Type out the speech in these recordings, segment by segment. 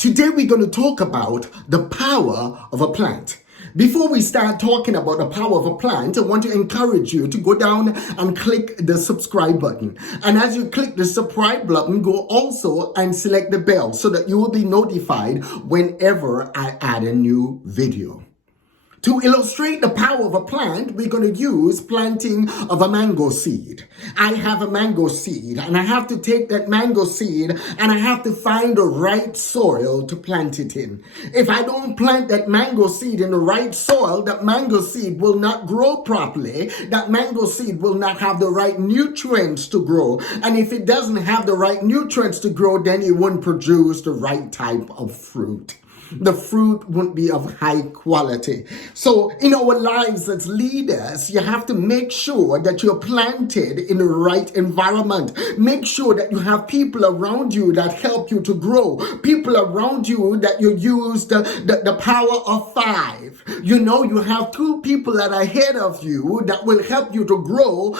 Today we're going to talk about the power of a plant. Before we start talking about the power of a plant, I want to encourage you to go down and click the subscribe button. And as you click the subscribe button, go also and select the bell so that you will be notified whenever I add a new video. To illustrate the power of a plant, we're going to use planting of a mango seed. I have a mango seed and I have to take that mango seed and I have to find the right soil to plant it in. If I don't plant that mango seed in the right soil, that mango seed will not grow properly. That mango seed will not have the right nutrients to grow. And if it doesn't have the right nutrients to grow, then it won't produce the right type of fruit. The fruit won't be of high quality. So in our lives as leaders, you have to make sure that you're planted in the right environment. Make sure that you have people around you that help you to grow. People around you that you use the power of 5. You know, you have 2 people that are ahead of you that will help you to grow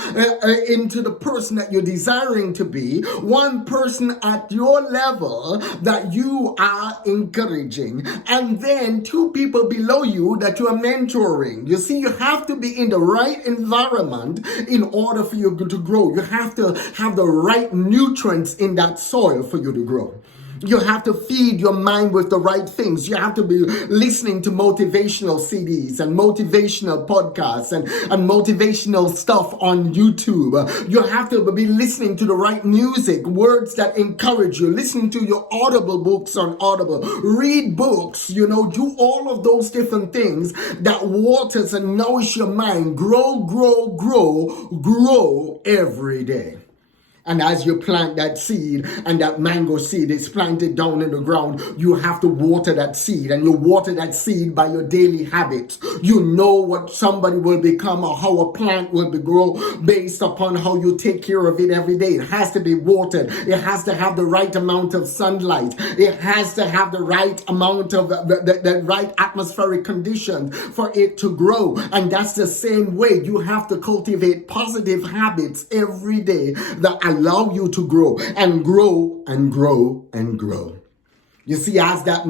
into the person that you're desiring to be. 1 person at your level that you are encouraging. And then 2 people below you that you are mentoring. You see, you have to be in the right environment in order for you to grow. You have to have the right nutrients in that soil for you to grow. You have to feed your mind with the right things. You have to be listening to motivational CDs and motivational podcasts and motivational stuff on YouTube. You have to be listening to the right music, words that encourage you. Listen to your Audible books on Audible. Read books, do all of those different things that waters and nourish your mind. Grow every day. And as you plant that seed and that mango seed is planted down in the ground, you have to water that seed, and you water that seed by your daily habits. You know what somebody will become or how a plant will grow based upon how you take care of it every day. It has to be watered. It has to have the right amount of sunlight. It has to have the right amount of the right atmospheric conditions for it to grow. And that's the same way you have to cultivate positive habits every day that allow you to grow and grow and grow and grow. You see, as that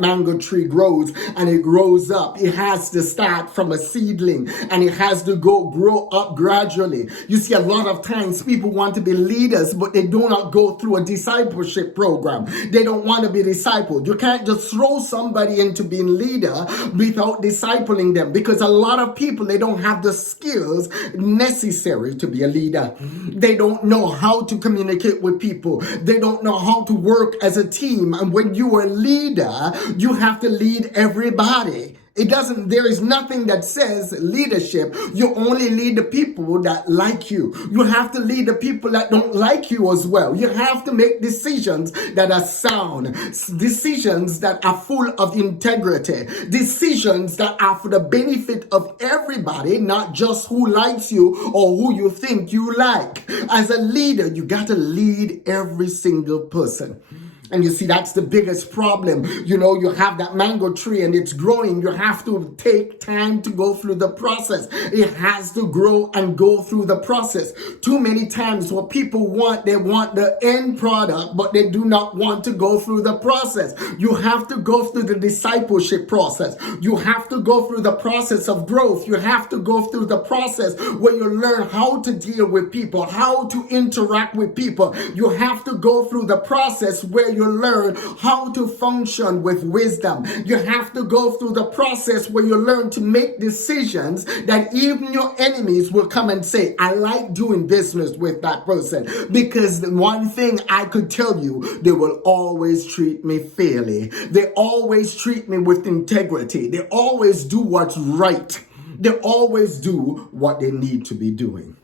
mango tree grows and it grows up, it has to start from a seedling and it has to grow up gradually. You see, a lot of times people want to be leaders, but they do not go through a discipleship program. They don't want to be discipled. You can't just throw somebody into being leader without discipling them, because a lot of people, they don't have the skills necessary to be a leader. They don't know how to communicate with people. They don't know how to work as a team. And when you are a leader, you have to lead everybody. There is nothing that says leadership. You only lead the people that like you. You have to lead the people that don't like you as well. You have to make decisions that are sound, decisions that are full of integrity, decisions that are for the benefit of everybody, not just who likes you or who you think you like. As a leader, you got to lead every single person. And you see, that's the biggest problem. You have that mango tree and it's growing. You have to take time to go through the process. It has to grow and go through the process. Too many times what people want, they want the end product, but they do not want to go through the process. You have to go through the discipleship process. You have to go through the process of growth. You have to go through the process where you learn how to deal with people, how to interact with people. You have to go through the process where you learn how to function with wisdom. You have to go through the process where you learn to make decisions that even your enemies will come and say, I like doing business with that person, because the one thing I could tell you, they will always treat me fairly. They always treat me with integrity. They always do what's right. They always do what they need to be doing.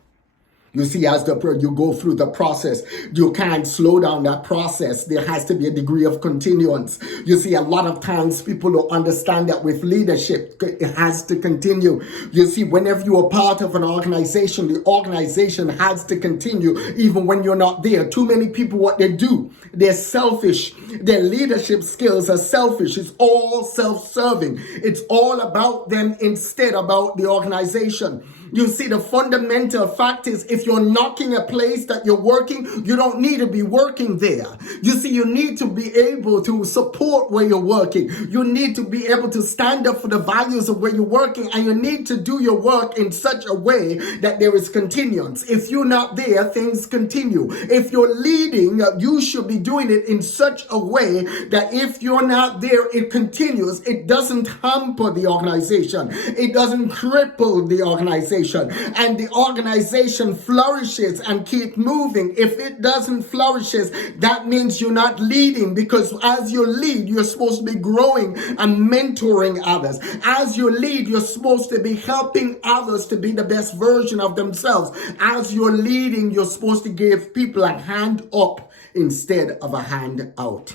You see, as you go through the process, you can't slow down that process. There has to be a degree of continuance. You see, a lot of times people don't understand that with leadership, it has to continue. You see, whenever you are part of an organization, the organization has to continue even when you're not there. Too many people, what they do, they're selfish. Their leadership skills are selfish. It's all self-serving. It's all about them instead about the organization. You see, the fundamental fact is if you're knocking a place that you're working, you don't need to be working there. You see, you need to be able to support where you're working. You need to be able to stand up for the values of where you're working, and you need to do your work in such a way that there is continuance. If you're not there, things continue. If you're leading, you should be doing it in such a way that if you're not there, it continues. It doesn't hamper the organization. It doesn't cripple the organization. And the organization flourishes and keep moving. If it doesn't flourishes, that means you're not leading, because as you lead, you're supposed to be growing and mentoring others. As you lead, you're supposed to be helping others to be the best version of themselves. As you're leading, you're supposed to give people a hand up instead of a hand out.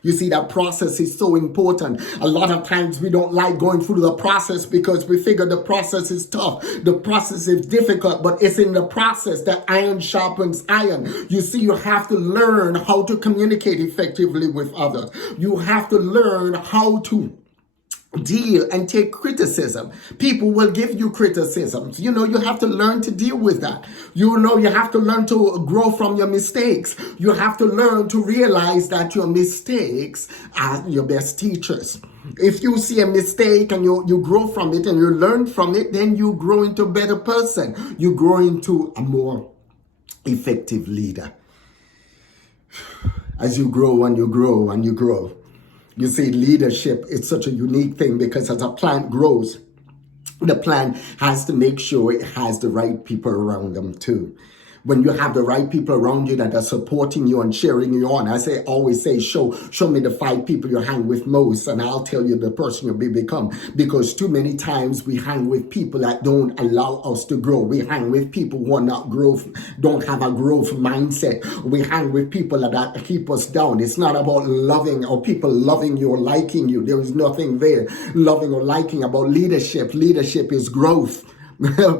You see, that process is so important. A lot of times we don't like going through the process because we figure the process is tough. The process is difficult, but it's in the process that iron sharpens iron. You see, you have to learn how to communicate effectively with others. You have to learn how to deal and take criticism. People will give you criticisms. You have to learn to deal with that. You have to learn to grow from your mistakes. You have to learn to realize that your mistakes are your best teachers. If you see a mistake and you grow from it and you learn from it, then you grow into a better person. You grow into a more effective leader. As you grow and you grow and you grow. You see, leadership is such a unique thing because as a plant grows, the plant has to make sure it has the right people around them too. When you have the right people around you that are supporting you and cheering you on, always say, show me the 5 people you hang with most, and I'll tell you the person you'll become. Because too many times we hang with people that don't allow us to grow. We hang with people who are not growth, don't have a growth mindset. We hang with people that keep us down. It's not about loving or people loving you or liking you. There is nothing there loving or liking about leadership. Leadership is growth.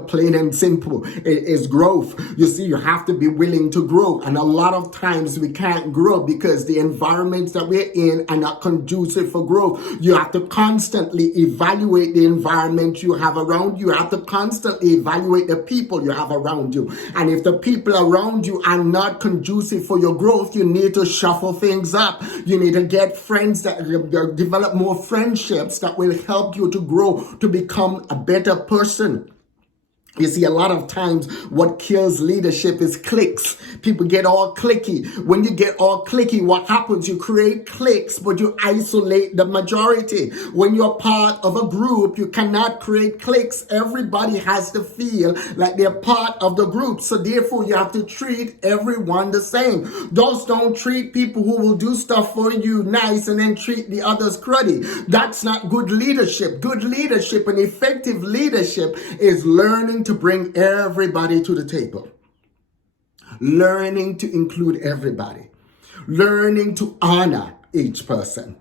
Plain and simple. It is growth. You see, you have to be willing to grow. And a lot of times we can't grow because the environments that we're in are not conducive for growth. You have to constantly evaluate the environment you have around you. You have to constantly evaluate the people you have around you. And if the people around you are not conducive for your growth, you need to shuffle things up. You need to get friends that develop more friendships that will help you to grow, to become a better person. You see, a lot of times what kills leadership is cliques. People get all cliquey. When you get all cliquey, what happens? You create cliques, but you isolate the majority. When you're part of a group, you cannot create cliques. Everybody has to feel like they're part of the group. So therefore, you have to treat everyone the same. Just don't treat people who will do stuff for you nice and then treat the others cruddy. That's not good leadership. Good leadership and effective leadership is learning to bring everybody to the table. Learning to include everybody. Learning to honor each person.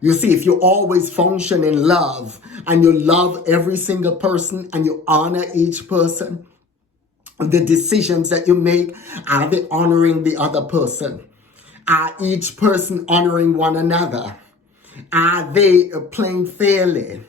You see, if you always function in love and you love every single person and you honor each person, the decisions that you make, are they honoring the other person? Are each person honoring one another? Are they playing fairly?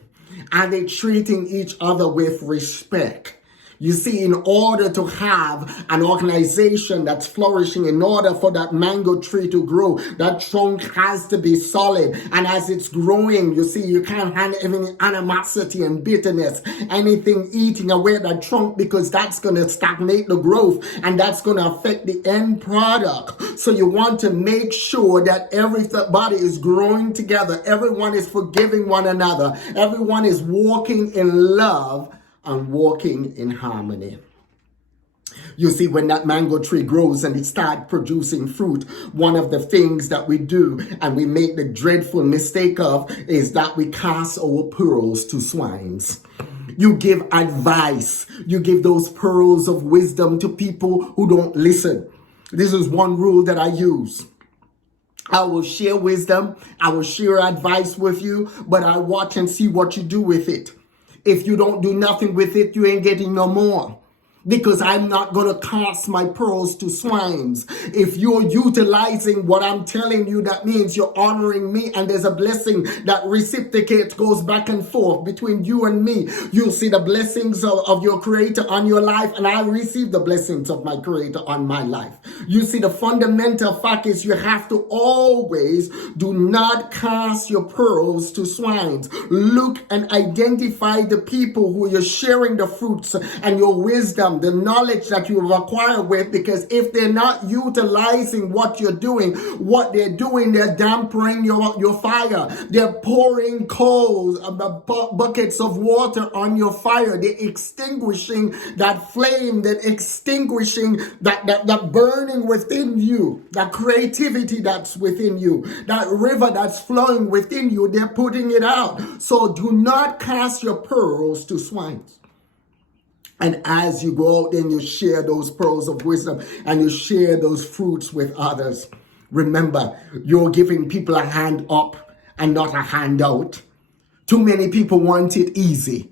Are they treating each other with respect? You see, in order to have an organization that's flourishing, in order for that mango tree to grow, that trunk has to be solid. And as it's growing, you see, you can't have any animosity and bitterness, anything eating away that trunk, because that's going to stagnate the growth and that's going to affect the end product. So you want to make sure that everybody is growing together. Everyone is forgiving one another. Everyone is walking in love and walking in harmony. You see, when that mango tree grows and it starts producing fruit, one of the things that we do and we make the dreadful mistake of is that we cast our pearls to swines. You give advice. You give those pearls of wisdom to people who don't listen. This is one rule that I use. I will share wisdom. I will share advice with you, but I watch and see what you do with it. If you don't do nothing with it, you ain't getting no more. because I'm not going to cast my pearls to swines. If you're utilizing what I'm telling you, that means you're honoring me, and there's a blessing that reciprocates, goes back and forth between you and me. You'll see the blessings of your Creator on your life, and I receive the blessings of my Creator on my life. You see, the fundamental fact is you have to always do not cast your pearls to swines. Look and identify the people who you're sharing the fruits and your wisdom, the knowledge that you've acquired with, because if they're not utilizing what you're doing, what they're doing, they're dampering your fire. They're pouring coals, buckets of water on your fire. They're extinguishing that flame, that extinguishing that burning within you, that creativity that's within you, that river that's flowing within you. They're putting it out. So do not cast your pearls to swines. And as you go out and you share those pearls of wisdom and you share those fruits with others, remember, you're giving people a hand up and not a handout. Too many people want it easy.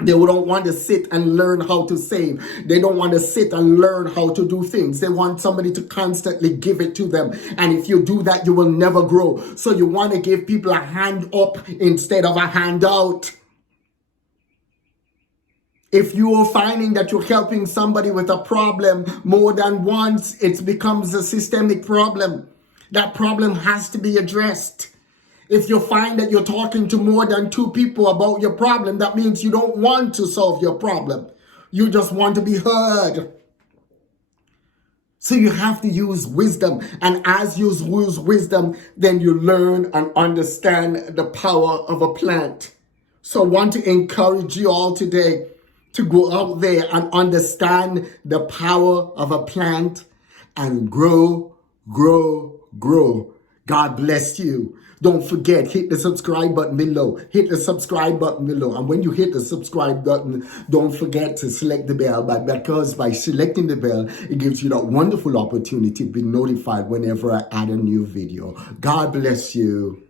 They don't want to sit and learn how to save. They don't want to sit and learn how to do things. They want somebody to constantly give it to them. And if you do that, you will never grow. So you want to give people a hand up instead of a handout. If you are finding that you're helping somebody with a problem more than once, it becomes a systemic problem. That problem has to be addressed. If you find that you're talking to more than 2 people about your problem, that means you don't want to solve your problem. You just want to be heard. So you have to use wisdom. And as you use wisdom, then you learn and understand the power of a plant. So I want to encourage you all today to go out there and understand the power of a plant and grow, grow, grow. God bless you. Don't forget, hit the subscribe button below. Hit the subscribe button below. And when you hit the subscribe button, don't forget to select the bell. But because by selecting the bell, it gives you that wonderful opportunity to be notified whenever I add a new video. God bless you.